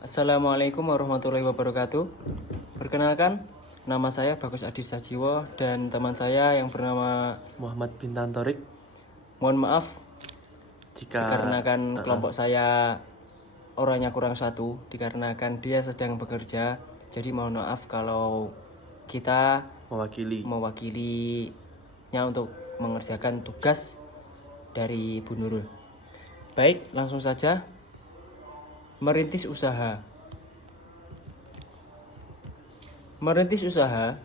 Assalamualaikum warahmatullahi wabarakatuh. Perkenalkan, nama saya Bagus Adi Sajiwo dan teman saya yang bernama Muhammad Bintan Torik. mohon maaf Jika dikarenakan kelompok saya orangnya kurang satu, dikarenakan dia sedang bekerja. Jadi mohon maaf kalau kita mewakilinya untuk mengerjakan tugas dari Bu Nurul. Baik, langsung saja. Merintis usaha. Merintis usaha.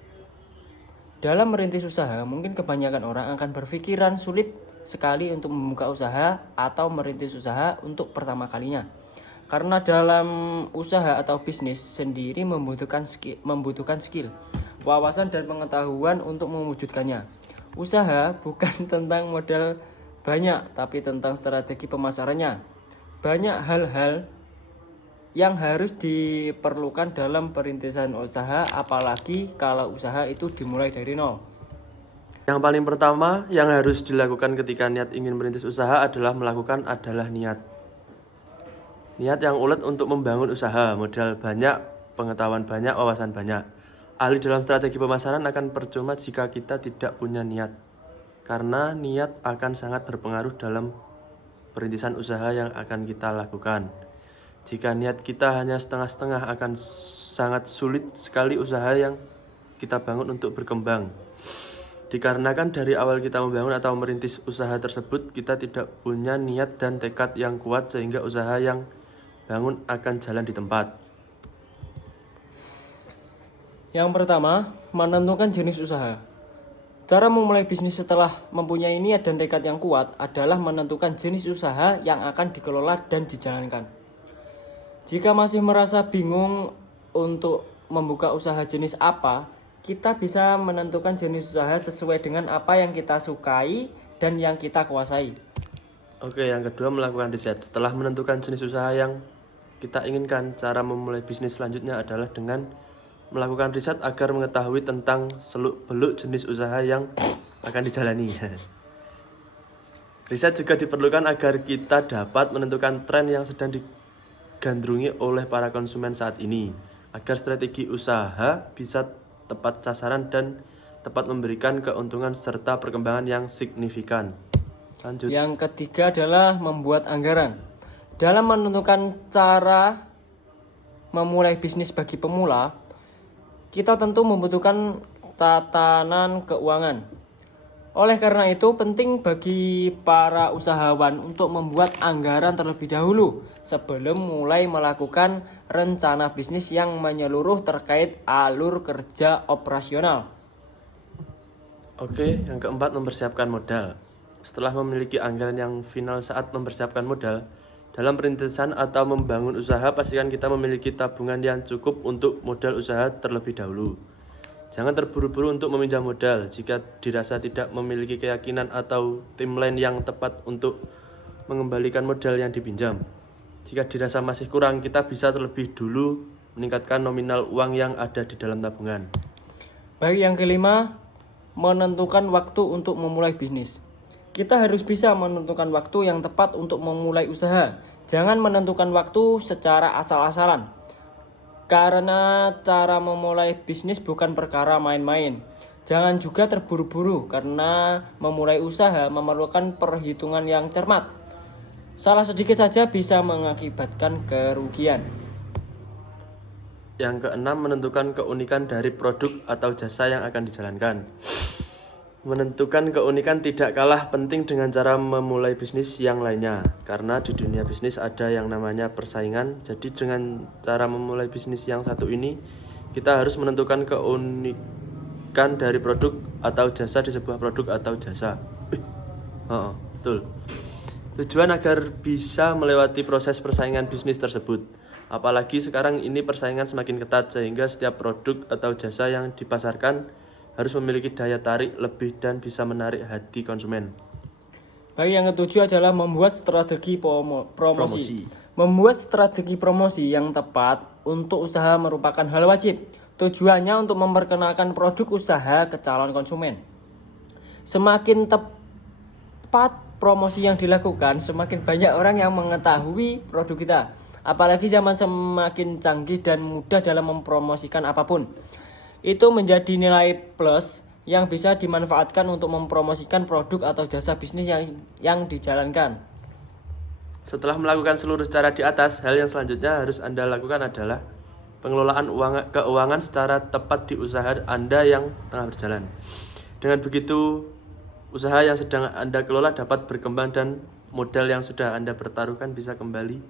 Dalam merintis usaha, mungkin kebanyakan orang akan berpikiran sulit sekali untuk membuka usaha atau merintis usaha untuk pertama kalinya. Karena dalam usaha atau bisnis sendiri membutuhkan skill, wawasan dan pengetahuan untuk mewujudkannya. Usaha bukan tentang modal banyak, tapi tentang strategi pemasarannya. Banyak hal-hal yang harus diperlukan dalam perintisan usaha, apalagi kalau usaha itu dimulai dari nol. Yang paling pertama yang harus dilakukan ketika niat ingin merintis usaha adalah niat. Niat yang ulet untuk membangun usaha, modal banyak, pengetahuan banyak, wawasan banyak. Ahli dalam strategi pemasaran akan percuma jika kita tidak punya niat, karena niat akan sangat berpengaruh dalam perintisan usaha yang akan kita lakukan. Jika niat kita hanya setengah-setengah, akan sangat sulit sekali usaha yang kita bangun untuk berkembang. Dikarenakan dari awal kita membangun atau merintis usaha tersebut, kita tidak punya niat dan tekad yang kuat sehingga usaha yang bangun akan jalan di tempat. Yang pertama, menentukan jenis usaha. Cara memulai bisnis setelah mempunyai niat dan tekad yang kuat adalah menentukan jenis usaha yang akan dikelola dan dijalankan. Jika masih merasa bingung untuk membuka usaha jenis apa, kita bisa menentukan jenis usaha sesuai dengan apa yang kita sukai dan yang kita kuasai. Oke, yang kedua melakukan riset. Setelah menentukan jenis usaha yang kita inginkan, cara memulai bisnis selanjutnya adalah dengan melakukan riset agar mengetahui tentang seluk-beluk jenis usaha yang akan dijalani. Riset juga diperlukan agar kita dapat menentukan tren yang sedang digandrungi oleh para konsumen saat ini, agar strategi usaha bisa tepat sasaran dan tepat memberikan keuntungan serta perkembangan yang signifikan. Lanjut. Yang ketiga adalah membuat anggaran. Dalam menentukan cara memulai bisnis bagi pemula, kita tentu membutuhkan tatanan keuangan. Oleh karena itu, penting bagi para usahawan untuk membuat anggaran terlebih dahulu sebelum mulai melakukan rencana bisnis yang menyeluruh terkait alur kerja operasional. Oke, yang keempat mempersiapkan modal. Setelah memiliki anggaran yang final saat mempersiapkan modal, dalam perintisan atau membangun usaha, pastikan kita memiliki tabungan yang cukup untuk modal usaha terlebih dahulu. Jangan terburu-buru untuk meminjam modal jika dirasa tidak memiliki keyakinan atau timeline yang tepat untuk mengembalikan modal yang dipinjam. Jika dirasa masih kurang, kita bisa terlebih dulu meningkatkan nominal uang yang ada di dalam tabungan. Baik, yang kelima, menentukan waktu untuk memulai bisnis. Kita harus bisa menentukan waktu yang tepat untuk memulai usaha. Jangan menentukan waktu secara asal-asalan. Karena cara memulai bisnis bukan perkara main-main. Jangan juga terburu-buru karena memulai usaha memerlukan perhitungan yang cermat. Salah sedikit saja bisa mengakibatkan kerugian. Yang keenam, menentukan keunikan dari produk atau jasa yang akan dijalankan. Menentukan keunikan tidak kalah penting dengan cara memulai bisnis yang lainnya, karena di dunia bisnis ada yang namanya persaingan. Jadi dengan cara memulai bisnis yang satu ini, kita harus menentukan keunikan dari produk atau jasa di sebuah produk atau jasa. Betul. Tujuan agar bisa melewati proses persaingan bisnis tersebut. Apalagi sekarang ini persaingan semakin ketat, sehingga setiap produk atau jasa yang dipasarkan harus memiliki daya tarik lebih dan bisa menarik hati konsumen. Baik, yang ketujuh adalah membuat strategi promosi. Membuat strategi promosi yang tepat untuk usaha merupakan hal wajib. Tujuannya untuk memperkenalkan produk usaha ke calon konsumen. Semakin tepat promosi yang dilakukan, semakin banyak orang yang mengetahui produk kita. Apalagi zaman semakin canggih dan mudah dalam mempromosikan apapun. Itu menjadi nilai plus yang bisa dimanfaatkan untuk mempromosikan produk atau jasa bisnis yang dijalankan. Setelah melakukan seluruh cara di atas, hal yang selanjutnya harus Anda lakukan adalah pengelolaan keuangan secara tepat di usaha Anda yang tengah berjalan. Dengan begitu, usaha yang sedang Anda kelola dapat berkembang dan modal yang sudah Anda pertaruhkan bisa kembali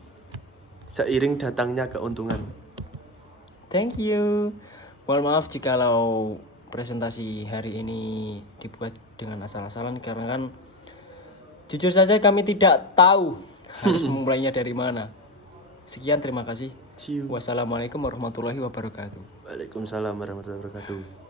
seiring datangnya keuntungan. Thank you. Mohon maaf jikalau presentasi hari ini dibuat dengan asal-asalan karena kan jujur saja kami tidak tahu harus memulainya dari mana. Sekian, terima kasih. Wassalamualaikum warahmatullahi wabarakatuh. Waalaikumsalam warahmatullahi wabarakatuh.